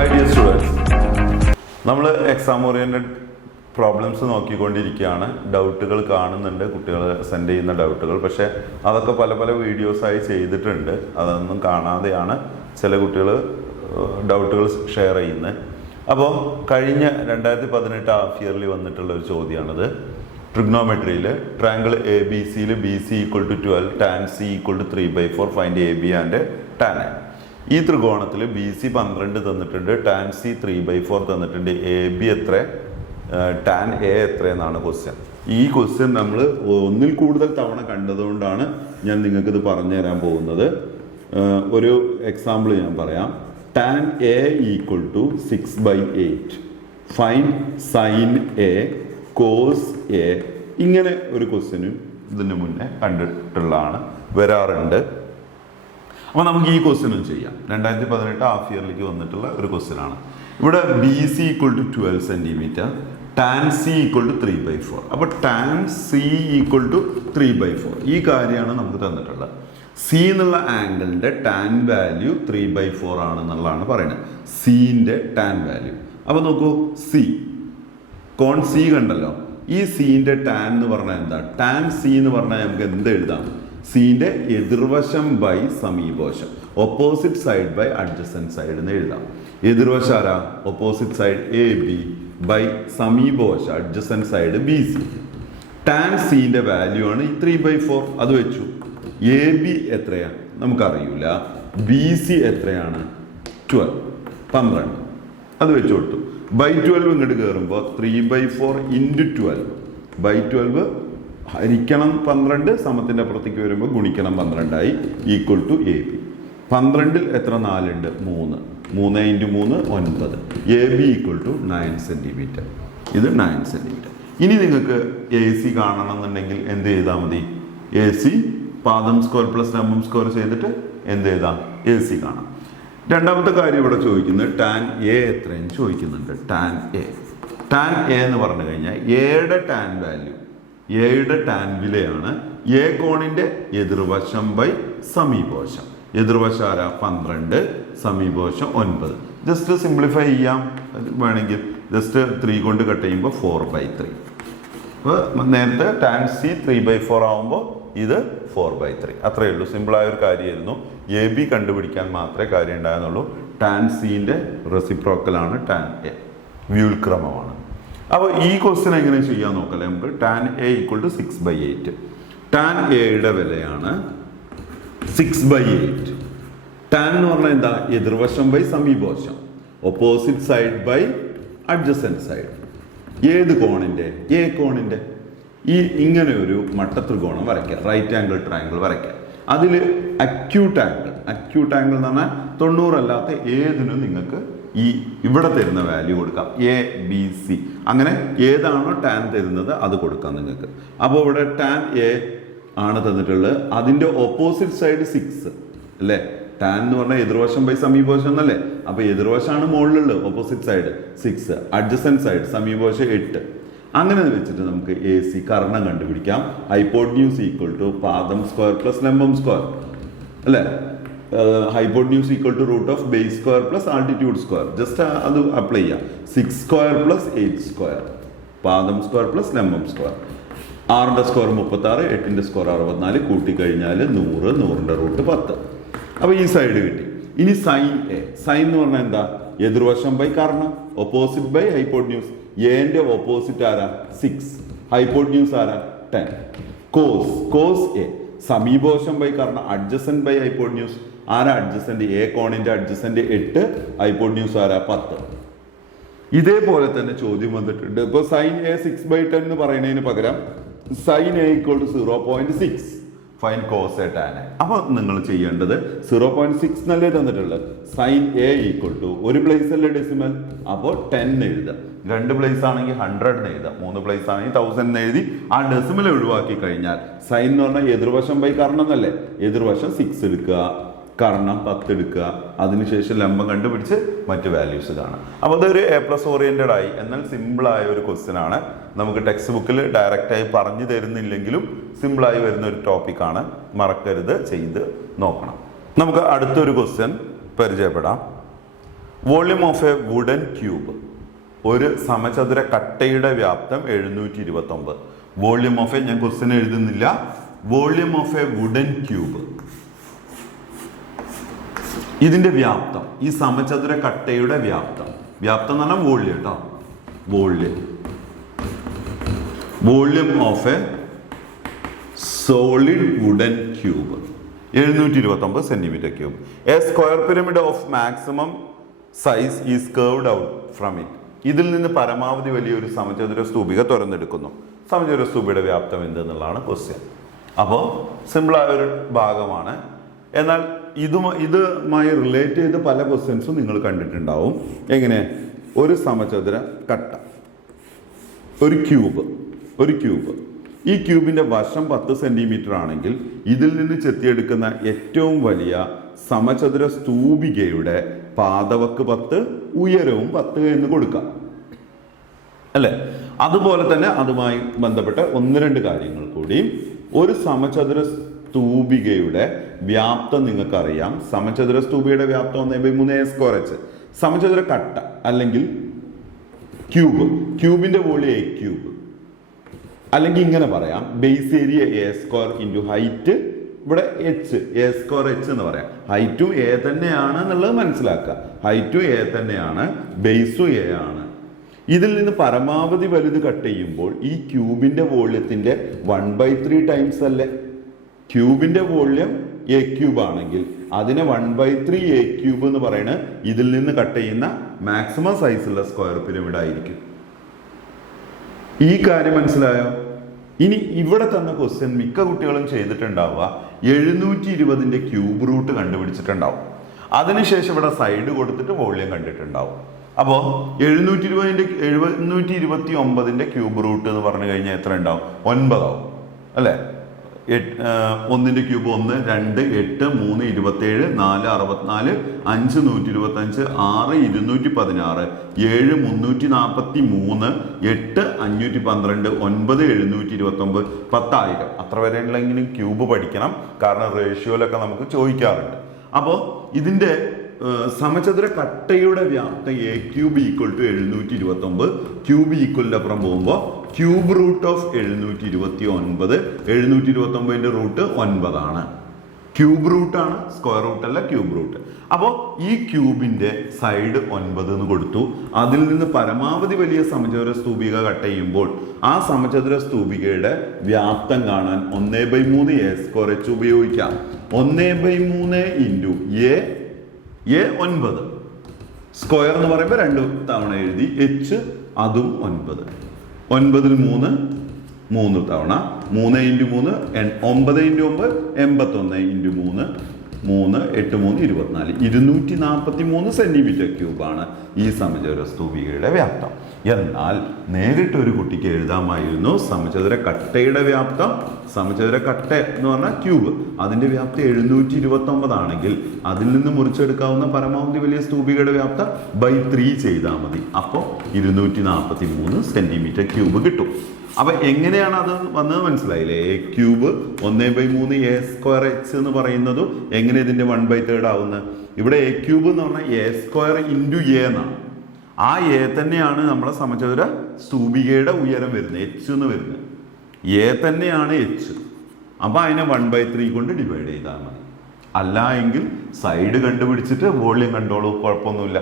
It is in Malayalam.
Hi dear students, നമ്മൾ എക്സാം ഓറിയൻറ്റഡ് പ്രോബ്ലംസ് നോക്കിക്കൊണ്ടിരിക്കുകയാണ്. ഡൗട്ടുകൾ കാണുന്നുണ്ട്, കുട്ടികൾ സെൻഡ് ചെയ്യുന്ന ഡൗട്ടുകൾ. പക്ഷേ അതൊക്കെ പല പല വീഡിയോസായി ചെയ്തിട്ടുണ്ട്. അതൊന്നും കാണാതെയാണ് ചില കുട്ടികൾ ഡൗട്ടുകൾ ഷെയർ ചെയ്യുന്നത്. അപ്പോൾ കഴിഞ്ഞ 2018 ഹാഫ് ഇയർലി വന്നിട്ടുള്ള ഒരു ചോദ്യമാണിത്. ട്രിഗ്നോമെട്രിയിൽ ട്രയാങ്കിൾ എ ബി സിയിൽ B C equal to 12, tan C equal to 3/4, find A B and tan A. ഈ ത്രികോണത്തിൽ ബി സി 12 തന്നിട്ടുണ്ട്, ടാൻ സി 3/4 തന്നിട്ടുണ്ട്. എ ബി എത്ര, ടാൻ എ എത്ര എന്നാണ് ക്വസ്റ്റ്യൻ. ഈ ക്വസ്റ്റ്യൻ നമ്മൾ ഒന്നിൽ കൂടുതൽ തവണ കണ്ടതുകൊണ്ടാണ് ഞാൻ നിങ്ങൾക്കിത് പറഞ്ഞു തരാൻ പോകുന്നത്. ഒരു എക്സാമ്പിൾ ഞാൻ പറയാം. Tan A equal to 6/8, find sine A cos A. ഇങ്ങനെ ഒരു ക്വസ്റ്റ്യനും ഇതിന് മുന്നേ കണ്ടിട്ടുള്ളതാണ്, വരാറുണ്ട്. അപ്പോൾ നമുക്ക് ഈ ക്വസ്റ്റ്യനും ചെയ്യാം. 2018 ഹാഫ് ഇയറിലേക്ക് വന്നിട്ടുള്ള ഒരു ക്വസ്റ്റ്യനാണ്. ഇവിടെ B C equal to 12 centimetre, tan C equal to 3/4. അപ്പോൾ ടാൻ സി ഈക്വൽ ടു 3/4 ഈ കാര്യമാണ് നമുക്ക് തന്നിട്ടുള്ളത്. സി എന്നുള്ള ആംഗിളിൻ്റെ ടാൻ വാല്യൂ 3/4 ആണെന്നുള്ളതാണ് പറയുന്നത്, സീൻ്റെ ടാൻ വാല്യൂ. അപ്പോൾ നോക്കൂ, സി കോൺ സി കണ്ടല്ലോ. ഈ സീൻ്റെ ടാൻ എന്ന് പറഞ്ഞാൽ എന്താ? ടാൻ സി എന്ന് പറഞ്ഞാൽ നമുക്ക് എന്ത് എഴുതാം? സീൻ്റെ എതിർവശം ബൈ സമീപവശം, opposite side by adjacent side എന്ന് എഴുതാം. എതിർവശം ആരാ? Opposite side A B by സമീപവശം adjacent side B C. Tan സീൻ്റെ വാല്യൂ ആണ് ഈ 3/4, അത് വെച്ചു. എ ബി എത്രയാണ് നമുക്കറിയില്ല. ബി സി എത്രയാണ്? 12, അത് വെച്ചു കൊടുത്തു. ബൈ 12 ഇങ്ങോട്ട് കയറുമ്പോൾ 3/4 ഇൻറ്റു 12/12 ഹരിക്കണം 12, സമത്തിൻ്റെ അപ്പുറത്തേക്ക് വരുമ്പോൾ ഗുണിക്കണം 12 ആയി, ഈക്വൽ ടു എ ബി. 12 എത്ര? 4 ഉണ്ട്, 3 × 3 9. A B equal to 9 centimetre. ഇത് 9 സെൻറ്റിമീറ്റർ. ഇനി നിങ്ങൾക്ക് എ സി കാണണം എന്നുണ്ടെങ്കിൽ എന്ത് ചെയ്താൽ മതി? എ സി പാദം സ്ക്വയർ പ്ലസ് ലംബം സ്ക്വയർ ചെയ്തിട്ട് എന്ത് ചെയ്താൽ എ സി കാണാം. രണ്ടാമത്തെ കാര്യം ഇവിടെ ചോദിക്കുന്നത് ടാൻ എ എത്രയെന്ന് ചോദിക്കുന്നുണ്ട്. ടാൻ എ എന്ന് പറഞ്ഞു കഴിഞ്ഞാൽ എയുടെ ടാൻ വാല്യൂ, എയുടെ ടാൻ വിലയാണ് എ കോണിൻ്റെ എതിർവശം ബൈ സമീപവശം. എതിർവശം ആരാ? 12, സമീപവശം 9. ജസ്റ്റ് സിംപ്ലിഫൈ ചെയ്യാം വേണമെങ്കിൽ. ജസ്റ്റ് 3 കൊണ്ട് കട്ട് ചെയ്യുമ്പോൾ 4/3. അപ്പോൾ നേരത്തെ ടാൻ സി 3/4 ആകുമ്പോൾ ഇത് 4/3. അത്രയേ ഉള്ളൂ. സിമ്പിളായ ഒരു കാര്യമായിരുന്നു. എ ബി കണ്ടുപിടിക്കാൻ മാത്രമേ കാര്യം ഉണ്ടായിരുന്നുള്ളൂ. ടാൻ സീൻ്റെ റെസിപ്രോക്കലാണ് ടാൻ എ, വ്യുൽക്രമമാണ്. അപ്പോൾ ഈ ക്വസ്റ്റ്യൻ എങ്ങനെ ചെയ്യാൻ നോക്കല്ലേ നമുക്ക്. Tan A equal to 6/8. Tan എയുടെ വിലയാണ് 6/8. ടാൻ എന്ന് പറഞ്ഞാൽ എന്താ? എതിർവശം ബൈ സമീപവശം, opposite side by adjacent side. ഏത് കോണിൻ്റെ? എ കോണിൻ്റെ. ഈ ഇങ്ങനെ ഒരു മട്ടത്രികോണം വരയ്ക്കുക, റൈറ്റ് ആംഗിൾ ട്രയാങ്കിൾ വരയ്ക്കുക. അതിൽ അക്യൂട്ട് ആംഗിൾ എന്ന് പറഞ്ഞാൽ 90 അല്ലാത്ത ഏതിനും നിങ്ങൾക്ക് ഈ ഇവിടെ തരുന്ന വാല്യൂ കൊടുക്കാം. എ ബി സി അങ്ങനെ ഏതാണോ ടാൻ തരുന്നത് അത് കൊടുക്കാം നിങ്ങൾക്ക്. അപ്പോൾ ഇവിടെ ടാൻ എ ആണ് തന്നിട്ടുള്ളത്. അതിൻ്റെ ഓപ്പോസിറ്റ് സൈഡ് 6 അല്ലേ? ടാൻ എന്ന് പറഞ്ഞാൽ എതിർവശം ബൈ സമീപവശം എന്നല്ലേ? അപ്പോൾ എതിർവശമാണ് മുകളിലുള്ളത്, ഓപ്പോസിറ്റ് സൈഡ് 6, അഡ്ജസൻറ്റ് സൈഡ് സമീപവശം 8. അങ്ങനെ വെച്ചിട്ട് നമുക്ക് എ സി കർണം കണ്ടുപിടിക്കാം. ഹൈപ്പോട്ന്യൂസ് ഈക്വൽ ടു പാദം സ്ക്വയർ പ്ലസ് ലംബം സ്ക്വയർ അല്ലേ? Hypotenuse equal to root of base square plus altitude square. Just അത് അപ്ലൈ ചെയ്യാം. 6² + 8², പാദം സ്ക്വയർ പ്ലസ് ലംബം സ്ക്വയർ. 6ന്റെ സ്ക്വയർ 36, 8ന്റെ സ്ക്വയർ 64, കൂട്ടിക്കഴിഞ്ഞാൽ 100, 100ന്റെ റൂട്ട് 10. അപ്പോൾ ഈ സൈഡ് കിട്ടി. ഇനി സൈൻ എ. സൈൻ എന്ന് പറഞ്ഞാൽ എന്താ? എതിർവശം ബൈ കർണം, ഓപ്പോസിറ്റ് ബൈ ഹൈപ്പോട്ന്യൂസ്. എന്റെ ഓപ്പോസിറ്റ് ആരാ? 6, ഹൈപ്പോട്ന്യൂസ് ആരാ? 10. കോസ് എ സമീപവശം ബൈ കർണം, അഡ്ജസൻറ്റ് ബൈ ഹൈപ്പോട്ന്യൂസ്. ആരാ അഡ്ജസൻറ്റ്? എ കോണിന്റെ അഡ്ജസൻറ്റ് 8, ഹൈപ്പോട്ന്യൂസ് ആരാ? 10. ഇതേപോലെ തന്നെ ചോദ്യം വന്നിട്ടുണ്ട്. ഇപ്പോൾ സൈൻ എ 6/10 എന്ന് പറയുന്നതിന് പകരം sine A equal to 0.6, find cos A tan A. അപ്പോൾ നിങ്ങൾ ചെയ്യേണ്ടത് 0.6 എന്നല്ലേ തന്നിട്ടുള്ളത്. സൈൻ എ ഈക്വൽ ടു ഒരു പ്ലേസ് അല്ലേ ഡെസിമൽ, അപ്പോൾ 10 എഴുതുക. 2 പ്ലേസ് ആണെങ്കിൽ 100 എഴുതാം. 3 പ്ലേസ് ആണെങ്കിൽ 1000 എഴുതി ആ ഡെസിമൽ ഒഴിവാക്കി കഴിഞ്ഞാൽ സൈൻ എന്ന് പറഞ്ഞാൽ എതിർവശം ബൈ കർണം എന്നല്ലേ? എതിർവശം 6 എടുക്കുക, കർണം 10 എടുക്കുക, അതിനുശേഷം ലംബം കണ്ടുപിടിച്ച് മറ്റ് വാല്യൂസ് കാണാം. അപ്പോൾ അതൊരു A+ ഓറിയൻറ്റഡ് ആയി. എന്നാൽ സിമ്പിളായ ഒരു ക്വസ്റ്റ്യൻ ആണ്. നമുക്ക് ടെക്സ്റ്റ് ബുക്കിൽ ഡയറക്റ്റായി പറഞ്ഞു തരുന്നില്ലെങ്കിലും സിമ്പിളായി വരുന്ന ഒരു ടോപ്പിക്കാണ്. മറക്കരുത്, ചെയ്ത് നോക്കണം. നമുക്ക് അടുത്തൊരു ക്വസ്റ്റ്യൻ പരിചയപ്പെടാം. Volume of a wooden cube, ഒരു സമചതുര കട്ടയുടെ വ്യാപ്തം 729. വോള്യൂം ഓഫ് എ, ഞാൻ ക്വസ്റ്റ്യൻ എഴുതുന്നില്ല, volume of a wooden cube, ഇതിന്റെ വ്യാപ്തം, ഈ സമചതുര കട്ടയുടെ വ്യാപ്തം, വ്യാപ്തം എന്ന് പറഞ്ഞാൽ വോള്യം കേട്ടോ, volume of a solid wooden cube 729 centimetre cube. A square pyramid of maximum size is carved out from it. ഇതിൽ നിന്ന് പരമാവധി വലിയൊരു സമചതുര സ്തൂപിക തുറന്നെടുക്കുന്നു. സമചതുര സ്തൂപിയുടെ വ്യാപ്തം എന്തെന്നുള്ളതാണ് ക്വസ്റ്റ്യൻ. അപ്പോൾ സിമ്പിളായ ഒരു ഭാഗമാണ്. എന്നാൽ ഇതുമായി റിലേറ്റ് ചെയ്ത് പല ക്വസ്റ്റ്യൻസും നിങ്ങൾ കണ്ടിട്ടുണ്ടാവും. എങ്ങനെ? ഒരു സമചതുര കട്ട, ഒരു ക്യൂബ്, ഈ ക്യൂബിന്റെ വശം 10 സെന്റിമീറ്റർ ആണെങ്കിൽ ഇതിൽ നിന്ന് ചെത്തിയെടുക്കുന്ന ഏറ്റവും വലിയ സമചതുര സ്തൂപികയുടെ പാദവക്ക് 10, ഉയരവും 10 എന്ന് കൊടുക്കാം അല്ലെ? അതുപോലെ തന്നെ അതുമായി ബന്ധപ്പെട്ട 1-2 കാര്യങ്ങൾ കൂടി. ഒരു സമചതുര സ്തൂപികയുടെ വ്യാപ്തം നിങ്ങൾക്കറിയാം. സമചതുര സ്തൂപികയുടെ വ്യാപ്തം 1/3 സമചതുര കട്ട അല്ലെങ്കിൽ ക്യൂബിന്റെ വോളിയം എ ക്യൂബ്, അല്ലെങ്കിൽ ഇങ്ങനെ പറയാം, base area A² into height, ഇവിടെ A² എന്ന് പറയാം. ഹൈറ്റും എ തന്നെയാണ് എന്നുള്ളത് മനസ്സിലാക്കുക. ഹൈറ്റും എ തന്നെയാണ്, ബേസും എ ആണ്. ഇതിൽ നിന്ന് പരമാവധി വലുത് കട്ട് ചെയ്യുമ്പോൾ ഈ ക്യൂബിന്റെ വോള്യത്തിന്റെ 1/3 ടൈംസ് അല്ലേ? ക്യൂബിന്റെ വോള്യം എ ക്യൂബ് ആണെങ്കിൽ അതിനെ 1/3 എ ക്യൂബ് എന്ന് പറയുന്നത് ഇതിൽ നിന്ന് കട്ട് ചെയ്യുന്ന മാക്സിമം സൈസുള്ള സ്ക്വയർ പിരമിഡ് ആയിരിക്കും. ഈ കാര്യം മനസ്സിലായോ? ഇനി ഇവിടെ തന്ന ക്വസ്റ്റ്യൻ മിക്ക കുട്ടികളും ചെയ്തിട്ടുണ്ടാവുക 720ന്റെ ക്യൂബ് റൂട്ട് കണ്ടുപിടിച്ചിട്ടുണ്ടാവും. അതിനുശേഷം ഇവിടെ സൈഡ് കൊടുത്തിട്ട് വോള്യം കണ്ടിട്ടുണ്ടാവും. അപ്പോൾ 729ന്റെ ക്യൂബ് റൂട്ട് എന്ന് പറഞ്ഞു കഴിഞ്ഞാൽ എത്ര ഉണ്ടാവും? 9 ആവും അല്ലേ? 1ന്റെ ക്യൂബ് 1, 2, 8, 3, 27, 4, 64, 5, 125, 6, 216, 7, 343, 8, 512, 9, 729, 10,000. അത്ര വരെയുള്ളെങ്കിലും ക്യൂബ് പഠിക്കണം. കാരണം റേഷ്യോയിലൊക്കെ നമുക്ക് ചോദിക്കാറുണ്ട്. അപ്പോൾ ഇതിന്റെ സമചതുര കട്ടയുടെ വ്യാപ്തം A cube equal to 729. Cube ഈക്വലിന്റെ അപ്പുറം പോകുമ്പോൾ ക്യൂബ് റൂട്ട് ഓഫ് 729, 729ന്റെ റൂട്ട് 9 ആണ്. ക്യൂബ് റൂട്ടാണ്, സ്ക്വയർ റൂട്ട് അല്ല, ക്യൂബ് റൂട്ട്. അപ്പോൾ ഈ ക്യൂബിന്റെ സൈഡ് 9 എന്ന് കൊടുത്തു. അതിൽ നിന്ന് പരമാവധി വലിയ സമചതുര സ്തൂപിക കട്ട് ചെയ്യുമ്പോൾ ആ സമചതുര സ്തൂപികയുടെ വ്യാപ്തം കാണാൻ 1/3 A² ഉപയോഗിക്കാം. 1/3 ഇൻറ്റു എ 9, സ്ക്വയർ എന്ന് പറയുമ്പോൾ 2 തവണ എഴുതി, H അതും 9. 9ൽ 3 തവണ, 3 ഇൻറ്റു 3 9 ഇൻറ്റു 9 81 ഇൻറ്റു 3 3 8 3 24 243 സെന്റിമീറ്റർ ക്യൂബാണ് ഈ സമചതുര സ്തൂപികയുടെ വ്യാപ്തം. എന്നാൽ നേരിട്ട് ഒരു കുട്ടിക്ക് എഴുതാമായിരുന്നു സമചതുര കട്ടയുടെ വ്യാപ്തം. സമചതുര കട്ട എന്ന് പറഞ്ഞാൽ ക്യൂബ്, അതിന്റെ വ്യാപ്തി 729 ആണെങ്കിൽ അതിൽ നിന്ന് മുറിച്ചെടുക്കാവുന്ന പരമാവധി വലിയ സ്തൂപികയുടെ വ്യാപ്തം /3 ചെയ്താൽ മതി. അപ്പോൾ 243 സെന്റിമീറ്റർ ക്യൂബ് കിട്ടും. അപ്പൊ എങ്ങനെയാണ് അത് വന്നത് മനസ്സിലായില്ലേ? എ ക്യൂബ് 1/3 A² എന്ന് പറയുന്നതും എങ്ങനെ ഇതിന്റെ 1/3 ആവുന്നത്? ഇവിടെ എ ക്യൂബ് എന്ന് പറഞ്ഞാൽ A² ഇൻറ്റു എ എന്നാണ്. ആ എ തന്നെയാണ് നമ്മളെ സമചതുര സ്തൂപികയുടെ ഉയരം വരുന്നത്, H എന്ന് വരുന്നത്. എ തന്നെയാണ് H. അപ്പൊ അതിനെ 1/3 കൊണ്ട് ഡിവൈഡ് ചെയ്താൽ മതി. അല്ല എങ്കിൽ സൈഡ് കണ്ടുപിടിച്ചിട്ട് വോള്യം കണ്ടോളൂ, കുഴപ്പമൊന്നുമില്ല.